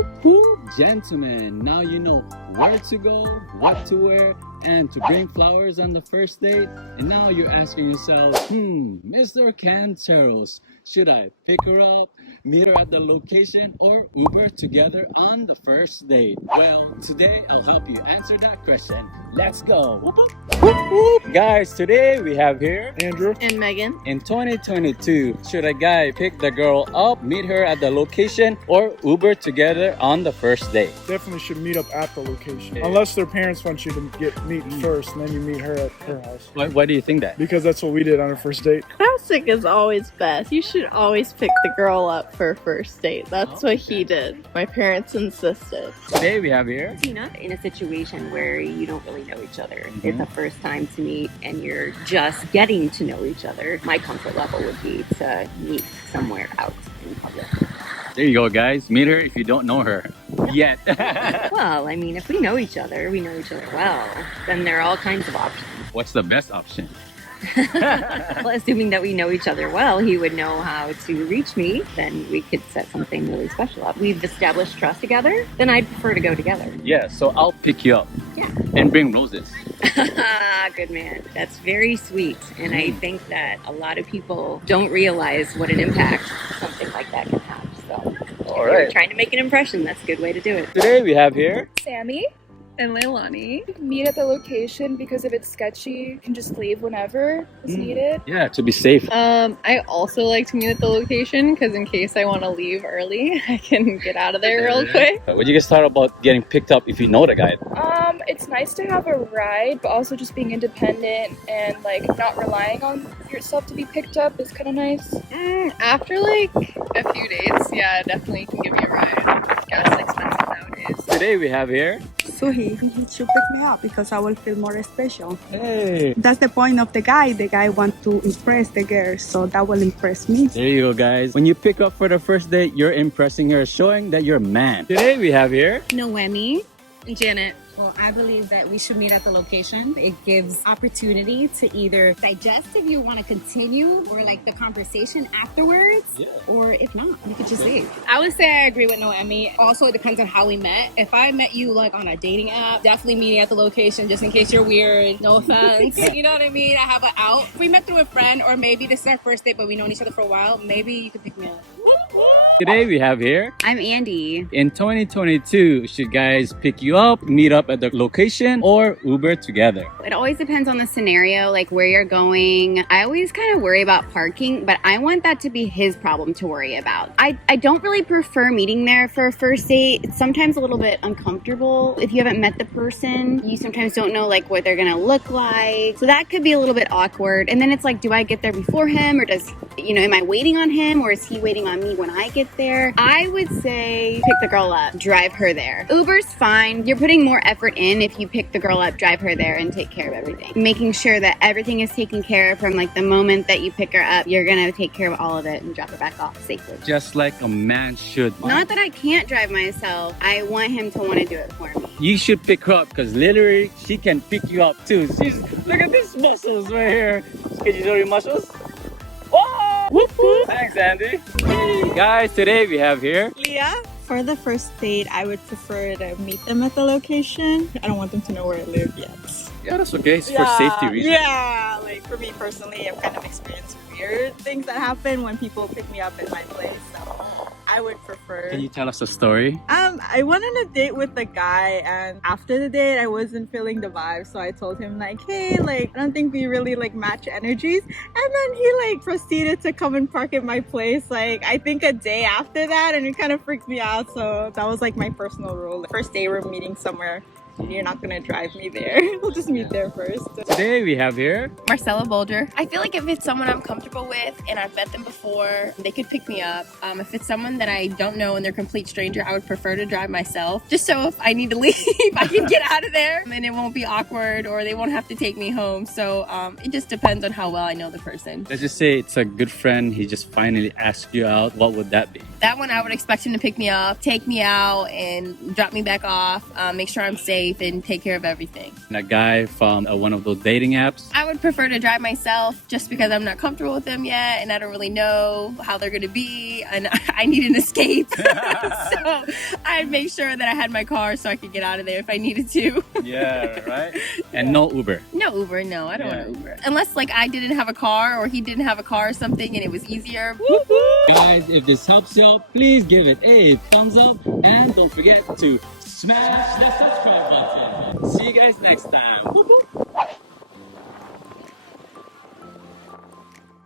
Woo-hoo, gentlemen, now you know where to go, what to wear, and to bring flowers on the first date. And now you're asking yourself, Mr. Canteros, should I pick her up, meet her at the location, or Uber together on the first date? Well, today I'll help you answer that question. Let's go! Whoop, whoop. Whoop, whoop. Guys, today we have here Andrew and Megan. In 2022, should a guy pick the girl up, meet her at the location, or Uber together on the first date? definitely should meet up at the location. Unless their parents want you to meet first, and then you meet her at her house. Why do you think that? Because that's what we did on our first date. Classic is always best. You should always pick the girl up for a first date. That's what he did. My parents insisted. Today we have here Tina, in a situation where you don't really know each other. It's the first time to meet and you're just getting to know each other. My comfort level would be to meet somewhere out in public. There you go, guys. Meet her if you don't know her yet. Well, I mean, if we know each other well, then there are all kinds of options. What's the best option? Well, assuming that we know each other well, he would know how to reach me, then we could set something really special up. We've established trust together, then I'd prefer to go together. Yeah, so I'll pick you up. Yeah. And bring roses. Good man. That's very sweet. And I think that a lot of people don't realize what an impact something like that can have. So if you're trying to make an impression, that's a good way to do it. Today we have here Sammy. And Leilani. Meet at the location because if it's sketchy, you can just leave whenever it's needed. Yeah, to be safe. I also like to meet at the location because in case I want to leave early, I can get out of there real quick. What do you guys thought about getting picked up if you know the guy? It's nice to have a ride, but also just being independent and like not relying on yourself to be picked up is kind of nice. After like a few days, yeah, definitely can give me a ride. Gas is expensive nowadays. Today we have here So he should pick me up because I will feel more special. Hey. That's the point of the guy. The guy wants to impress the girl, so that will impress me. There you go, guys. When you pick up for the first date, you're impressing her, showing that you're a man. Today we have here Noemi. And Janet. Well, I believe that we should meet at the location. It gives opportunity to either digest if you want to continue or like the conversation afterwards, or if not, you could just leave. I would say I agree with Noemi. Also, it depends on how we met. If I met you like on a dating app, definitely meeting at the location just in case you're weird. No offense. You know what I mean? I have an out. If we met through a friend or maybe this is our first date but we've known each other for a while, maybe you could pick me up. Today we have here I'm Andy. In 2022, should guys pick you up, meet up at the location, or Uber together? It always depends on the scenario, like where you're going. I always kind of worry about parking, but I want that to be his problem to worry about. I don't really prefer meeting there for a first date. It's sometimes a little bit uncomfortable. If you haven't met the person, you sometimes don't know like what they're gonna look like. So that could be a little bit awkward. And then it's like, do I get there before him, or am I waiting on him, or is he waiting on me when I get there? I would say pick the girl up, drive her there. Uber's fine. You're putting more effort in if you pick the girl up, drive her there, and take care of everything. Making sure that everything is taken care of from like the moment that you pick her up. You're gonna take care of all of it and drop her back off safely. Just like a man should. Not that I can't drive myself. I want him to want to do it for me. You should pick her up because literally she can pick you up too. Look at these muscles right here. Can you show your muscles? Oh! Whoop, whoop. Thanks, Andy. Hey, guys, today we have here Leah, for the first date, I would prefer to meet them at the location. I don't want them to know where I live yet. Yeah, that's okay. It's for safety reasons. Yeah, like for me personally, I've kind of experienced weird things that happen when people pick me up at my place. So I would prefer. Can you tell us a story? I went on a date with the guy, and after the date, I wasn't feeling the vibe. So I told him like, hey, like I don't think we really like match energies. And then he like proceeded to come and park at my place. Like I think a day after that, and it kind of freaked me out. So that was like my personal rule. First day we're meeting somewhere. You're not gonna drive me there. We'll just meet there first. Today we have here Marcella Bolger. I feel like if it's someone I'm comfortable with and I've met them before, they could pick me up. If it's someone that I don't know and they're a complete stranger, I would prefer to drive myself. Just so if I need to leave, I can get out of there and it won't be awkward or they won't have to take me home. So it just depends on how well I know the person. Let's just say it's a good friend. He just finally asked you out. What would that be? That one I would expect him to pick me up, take me out and drop me back off, make sure I'm safe. safe and take care of everything. And a guy from one of those dating apps. I would prefer to drive myself just because I'm not comfortable with them yet and I don't really know how they're going to be and I need an escape. So I'd make sure that I had my car so I could get out of there if I needed to. Yeah, right? And no Uber. No Uber, no, I don't want to Uber. Unless like I didn't have a car or he didn't have a car or something and it was easier. Guys, if this helps you out, please give it a thumbs up and don't forget to smash that subscribe button. See you guys next time.